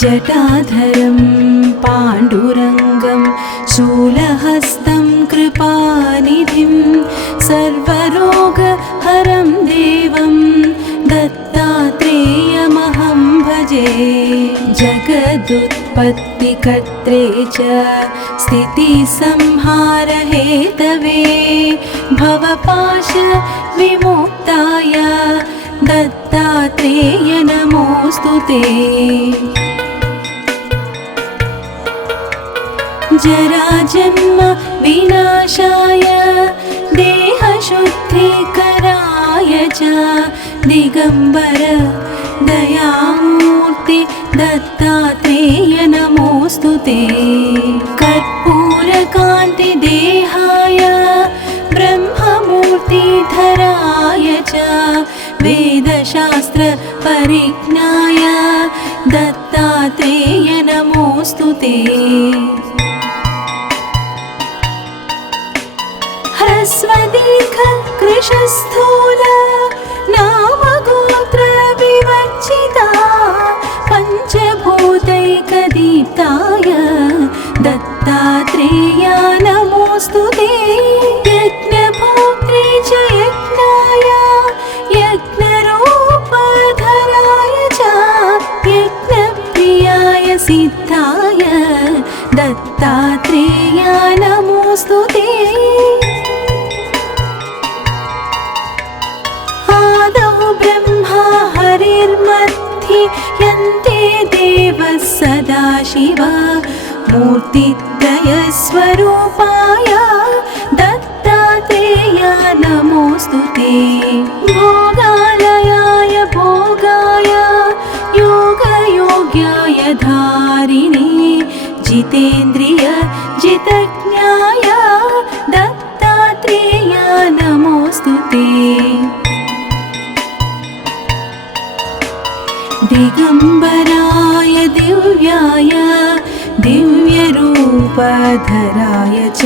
जटाधरं पाण्डुरङ्गं शूलहस्तं कृपानिधिं सर्वरोगहरं देवं दत्तात्रेयमहं भजे। जगदुत्पत्तिकर्त्रे च स्थितिसंहारहेतवे भवपाशविमुक्ताय दत्तात्रेय नमोऽस्तु ते। जराजन्म विनाशाय देहशुद्धिकराय च दिगम्बर दयामूर्ति दत्तात्रेय नमोऽस्तु ते। कर्पूरकान्तिदेहाय ब्रह्ममूर्तिधराय च वेदशास्त्रपरिज्ञाय दत्तात्रेय नमोऽस्तु ते। ह्रस्वदीर्घकृशस्थूल नामगोत्रविवर्जिता पञ्चभूतैकदीप्ताय दत्तात्रेय नमोऽस्तु ते। यज्ञभोक्त्रे च यज्ञाय यज्ञरूपधराय च यज्ञप्रियाय सिद्धाय दत्तात्रेय नमोऽस्तु ते। आदौ ब्रह्मा हरिर्मध्ये यन्ते देवः सदाशिव मूर्तित्रयस्वरूपाय दत्तात्रेय नमोऽस्तु ते। भोगालयाय भोगाय योगयोग्याय धारिणे जितेन्द्रिय जितज्ञाय दत्तात्रेय नमोऽस्तु ते। दिगम्बराय दिव्याय दिव्यरूपधराय च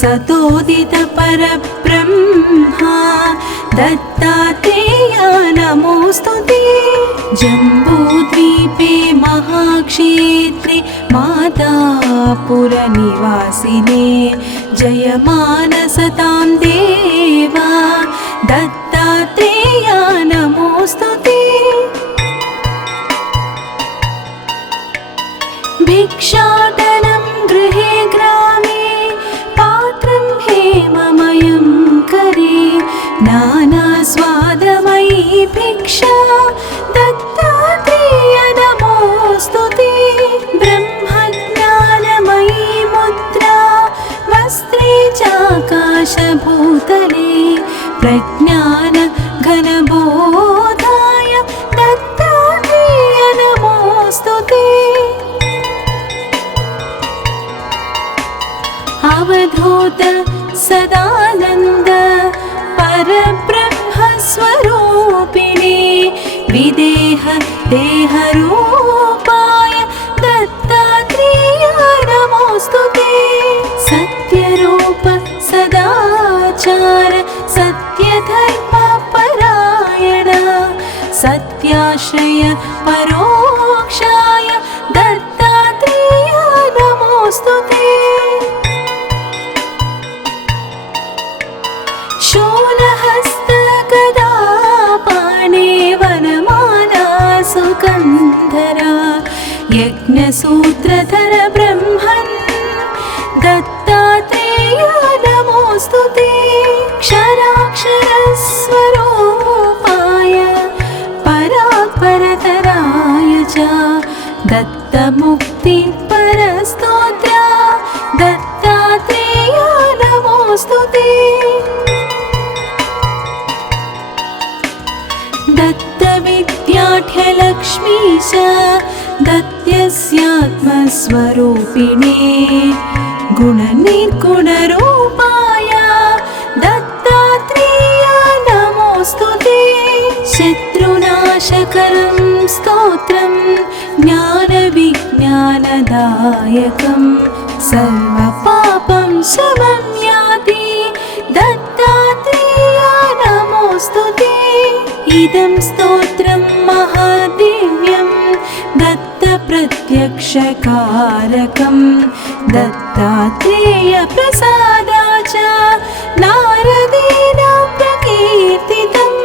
सतोदितपरब्रह्मा दत्तात्रेय नमोऽस्तु ते। जम्बूद्वीपे महाक्षेत्रे मादापुरनिवासिने जयमानसतां देवा दत्तात्रेय नमोऽस्तु ते। भिक्षाटनं गृहे ग्रामे पात्रं हेममयं करे नानास्वादमयी भिक्षा दत्तात्रेय नमोऽस्तु ते। ब्रह्मज्ञानमयी मुद्रा वस्त्रे चाकाशभूतले प्रज्ञान घनबोधाय दत्तात्रेय नमोऽस्तु ते। अवधूत सदानन्द परब्रह्मस्वरूपिणे विदेह देहरूपाय दत्तात्रेय नमोऽस्तु ते। सत्यरूप सदाचार सत्यधर्मपरायण सत्याश्रय परोक्षाय दत्तात्रेय नमोऽस्तु ते। शूलहस्तगदापाणे वनमाला सुकन्धरा यज्ञसूत्रधर ब्रह्मन् दत्तात्रेय नमोऽस्तु ते। क्षराक्षरस्वरूपाय परात्परतराय च दत्तमुक्तिपरस्तोत्र दत्तात्रेय नमोऽस्तु ते। दत्तविद्याढ्यलक्ष्मीश दत्यस्यात्मस्वरूपिणे गुणनिर्गुणरूपाय दत्तात्रेय नमोऽस्तु ते। शत्रुनाशकरं स्तोत्रं ज्ञानविज्ञानदायकं सर्वपापं शमं याति दत्तात्रेय नमोऽस्तु ते। इदं स्तोत्रं महादिव्यं दत्तप्र प्रत्यक्षकारकं दत्तात्रेयप्रसादाच नारदेन प्रकीर्तितम्।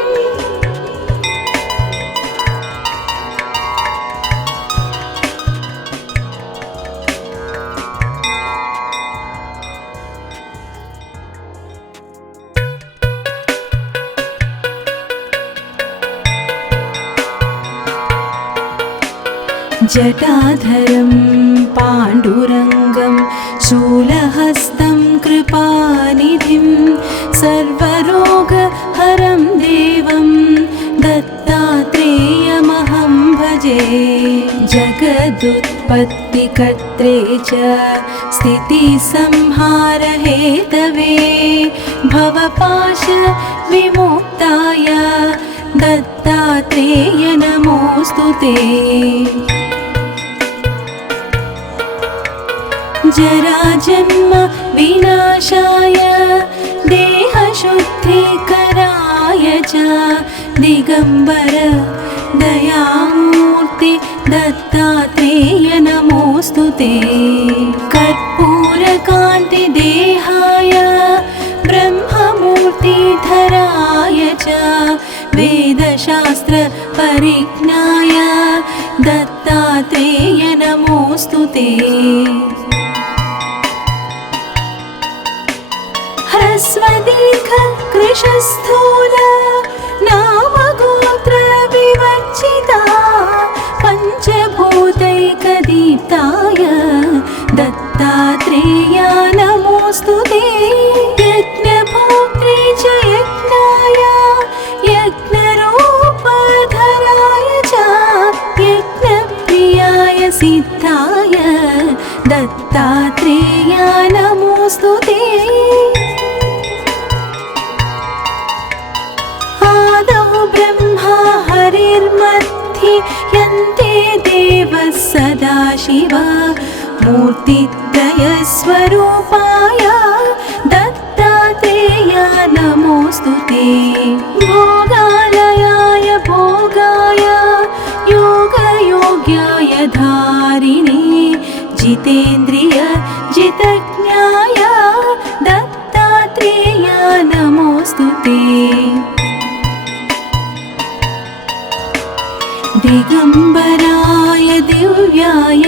जटाधरं पाण्डुरङ्गं शूलहस्तं कृपानिधिं सर्वरोगहरं देवं दत्तात्रेयमहं भजे। जगदुत्पत्तिकर्त्रे च स्थितिसंहारहेतवे भवपाशविमुक्ताय दत्तात्रेय नमोऽस्तु ते। जराजन्म विनाशाय देहशुद्धिकराय च दिगम्बर दयामूर्ति दत्तात्रेय नमोऽस्तु ते। कर्पूरकान्तिदेहाय ब्रह्ममूर्तिधराय च वेदशास्त्रपरिज्ञाय दत्तात्रेय नमोऽस्तु ते। ह्रस्वदीर्घकृशस्थूल नामगोत्रविवर्जिता पञ्चभूतैकदीप्ताय दत्तात्रेय नमोऽस्तु ते। यज्ञभोक्त्रे च यज्ञाय यज्ञरूपधराय च यज्ञप्रियाय सिद्धाय दत्तात्रेय नमोऽस्तु ते। ब्रह्मा हरिर्मध्ये यन्ते देवः सदाशिव मूर्तित्रयस्वरूपाय दत्तात्रेय नमोऽस्तु ते। भोगालयाय भोगाय योगयोग्याय धारिणे जितेन्द्रिय जितज्ञाय दत्तात्रेय नमोऽस्तु ते। दिगम्बराय दिव्याय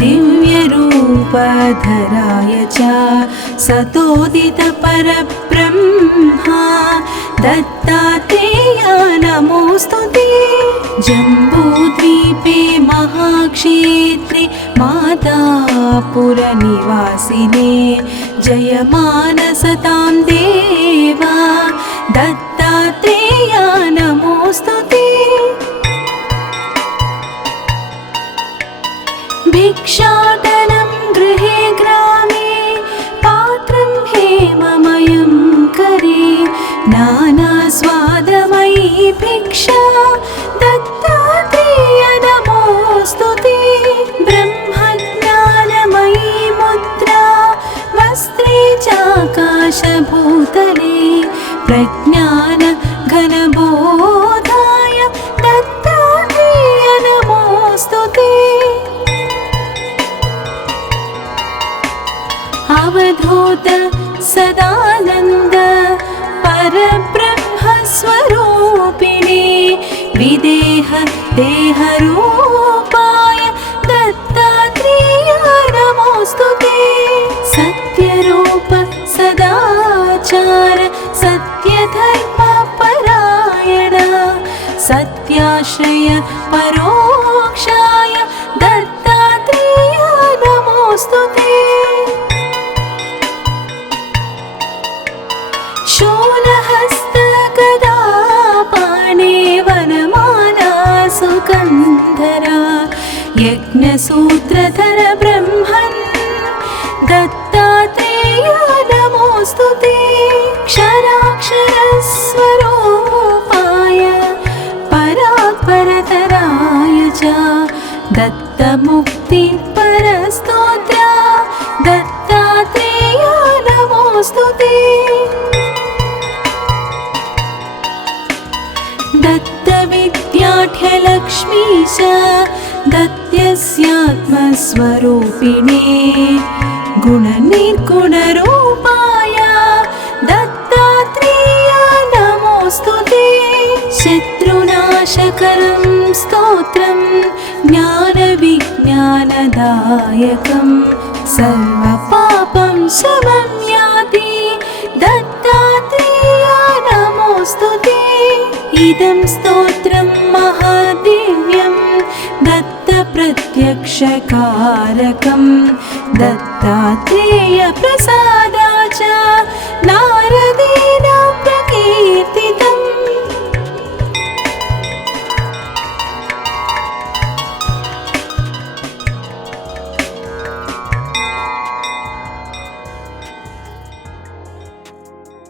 दिव्यरूपधराय च सतोदितपरब्रह्मा दत्तात्रेय नमोऽस्तु ते। जम्बूद्वीपे महाक्षेत्रे मातापुरनिवासिने जयमानसतां देवा दत्तात्रेय नमोऽस्तु ते। भिक्षाटनं गृहे ग्रामे पात्रं हेममयं करे नानास्वादमयी भिक्षा दत्तात्रेय नमोऽस्तु ते। ब्रह्मज्ञानमयी मुद्रा वस्त्रे चाकाशभूतले प्रज्ञान घनबोधाय दत्तात्रेय नमोऽस्तु ते। अवधूत सदानन्द परब्रह्मस्वरूपिणे विदेह देहरूपाय दत्तात्रेय नमोऽस्तु ते। सत्यरूप सदाचार सत्यधर्मपरायण सत्याश्रय परोक्षाय दत्तात्रेय नमोऽस्तु ते। शूलहस्तगदापाणे वनमाला सुकन्धरा यज्ञसूत्रधर ब्रह्मन् दत्तात्रेय नमोऽस्तु ते। क्षराक्षरस्वरूपाय परात्परतराय च दत्तमुक्तिपरस्तोत्र दत्तात्रेय नमोऽस्तु ते। दत्तविद्याढ्यलक्ष्मीश दत्यस्यात्मस्वरूपिणे गुणनिर्गुणरूपाय दत्तात्रेया नमोऽस्तु ते। शत्रुनाशकरं स्तोत्रं ज्ञानविज्ञानदायकं सर्वपापं शमं याति दत्तात्रेया नमोऽस्तु ते। इदं स्तोत्रं महादिव्यं दत्तप्रत्यक्षकारकं दत्तात्रेयप्रसादाच नारद